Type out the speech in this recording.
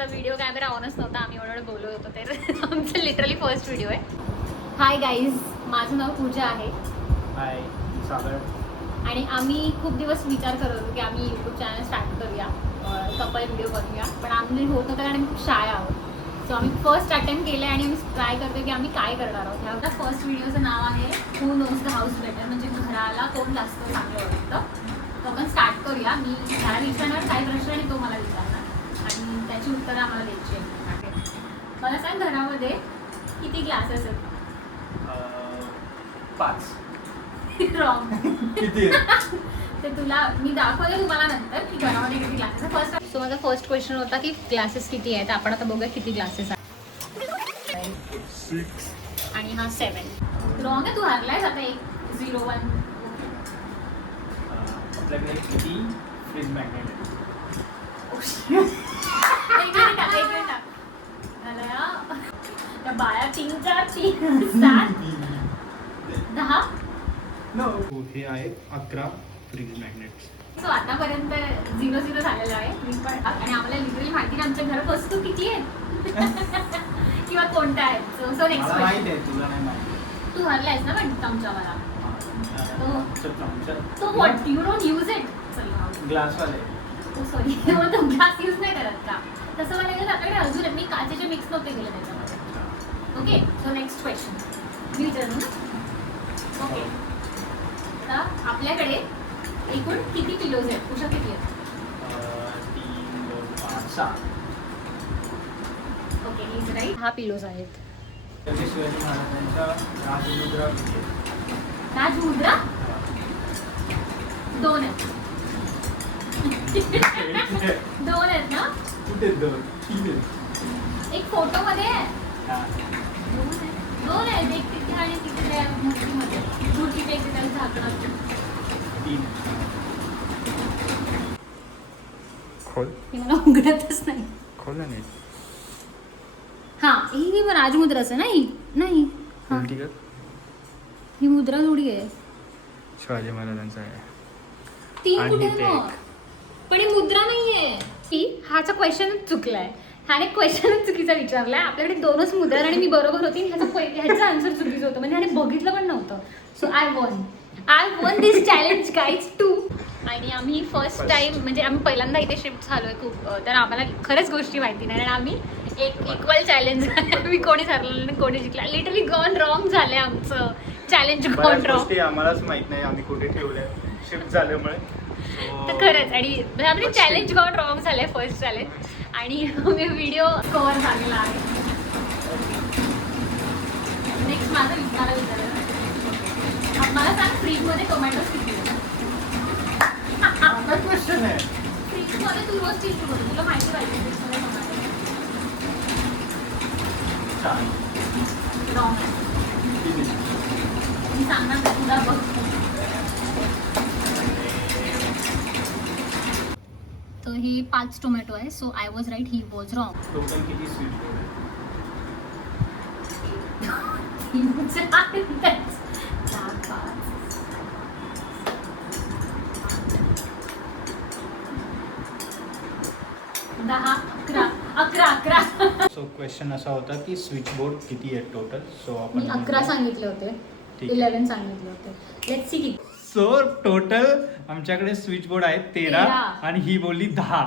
आमचा video camera ऑनच नव्हता, आम्ही एवढं बोलत होतो. तर आमचं लिटरली फर्स्ट व्हिडिओ आहे. हाय गाईज, माझं नाव पूजा आहे. हाय सागर. आणि आम्ही खूप दिवस विचार करत होतो की आम्ही यूट्यूब चॅनल स्टार्ट करूया, कपल व्हिडिओ बनवूया, पण आम्ही होत नव्हतं कारण आम्ही खूप शाय आहोत. सो आम्ही फर्स्ट अटेम्प्ट केलं आहे आणि आम्ही ट्राय करतो की आम्ही काय करणार आहोत. ह्या फर्स्ट व्हिडिओचं नाव आहे who knows the house better, म्हणजे घराला कोण जास्त चांगलं वाटतं. तो आपण स्टार्ट करूया. मी त्याला विचारणार काय प्रश्न आणि तो मला विचारणार आणि त्याची उत्तरं आम्हाला द्यायची आहेत. मला सांग, घरामध्ये किती ग्लासेस आहेत? 5. रॉंग. किती? ते तुला मी दाखवते तुम्हाला नंतर की घरामध्ये किती ग्लासेस आहेत. फर्स्ट, सो माझा फर्स्ट क्वेश्चन होता की ग्लासेस किती आहेत. आपण आता बघूया किती ग्लासेस आहेत. 6 आणि हा 7. रॉंग आहे, तू हारलायस आता. 1 0 1. आपल्याकडे किती फ्रीज मॅग्नेट आहे? त्या बाळा 3 4 3 7 10. नो, हे आहे 11 फ्रीज मॅग्नेट्स. सो आतापर्यंत 0-0 झालेलं आहे. मी पण, आणि आम्हाला लिटरली माहिती नाही आमच्या घरात वस्तू किती आहेत किंवा कोणत्या आहेत. सो नेक्स्ट मला माहिती क्वेश्चन. आहे, तुला नाही माहिती. तू हरलायस ना पण चमचावाला. तो तो what you don't use it. ग्लासवाले. सॉरी, मग तो ग्लास यूज नाही करत का? तसं मला गेलं आपल्याकडे अजून मी काचेचे मिक्स नव्हते केले त्याच्यामध्ये. ओके, सो नेक्स्ट क्वेश्चन मी विचारू ना. ओके, आता आपल्याकडे एकूण किती पिलोज आहेत? पुषा किती आहेत? 3 2 5 6. Okay, is right. हा पिलोज आहेत. शिवाजी महाराजांच्या राजमुद्रा किती आहेत? राजमुद्रा 2 आहेत. 2 आहेत ना? कुठे 2? 3 आहेत. एक फोटो मध्ये आहे. हां. 2 आहेत. एक तिथे आणि तिथे मूर्तीमध्ये. मूर्ती पेक्षा त्याला झाकणात. 3. खोल हे मला उघडतच नाही. खोल नाही. हा, ही राजमुद्राच नाही. नाही, हा, ठीक आहे. ही मुद्रा थोडी आहे. शिवाजी महाराजांचा आहे. 3 आणि कुठे ते मग? पण ही मुद्रा नाहीये. ही हाचा क्वेश्चन चुकलाय. ह्याने क्वेश्चनच चुकीचा विचारलाय. आपल्याकडे 2च मुद्रा आणि मी बरोबर होती. ह्याचं आन्सर चुकीचं होतं, म्हणजे ह्याने बघितलं पण नव्हतं. So I von this challenge guys 2. आणि आम्ही फर्स्ट टाइम, म्हणजे आम्ही पहिल्यांदा इथे शिफ्ट झालोय खूप, तर आम्हाला खरंच गोष्टी माहिती नाही. आणि आम्ही एक इक्वल चॅलेंज मी कोणीच हरलं नाही, कोणी जिंकला. लिटरली गॉन रॉंग झालंय आमचं चॅलेंज. Gone wrong. आम्हालाच माहित नाही आम्ही कुठे ठेवले शिफ्ट झाल्यामुळे. तर खरंच, आणि म्हणजे चॅलेंज गॉन रॉंग झालंय फर्स्ट चॅलेंज. आणि व्हिडिओ कव्हर झालेला आहे. नेक्स्ट माझा विचारायला मला सांग, फ्रीजमध्ये टोमॅटोज किती आहेत? क्वेश्चन आहे. फ्रीजमध्ये तू रोज चीज करतो, तुला माहिती पाहिजे फ्रीजमध्ये टोमॅटो. 4. रॉंग आहे. मी सांगणार का तुला? बघ, तर हे 5 टोमॅटो आहे. So I was right, he was wrong. Total किती स्वीट बोर्ड आहे? अकरा. सो क्वेश्चन असा होता की स्विच बोर्ड किती आहेत टोटल. सो मी आपण 11 सांगितले होते. ठीक. 11 सांगितले होते. लेट्स सी किती. सो टोटल आमच्याकडे स्विच बोर्ड आहेत 13 13. आणि ही बोलली 10.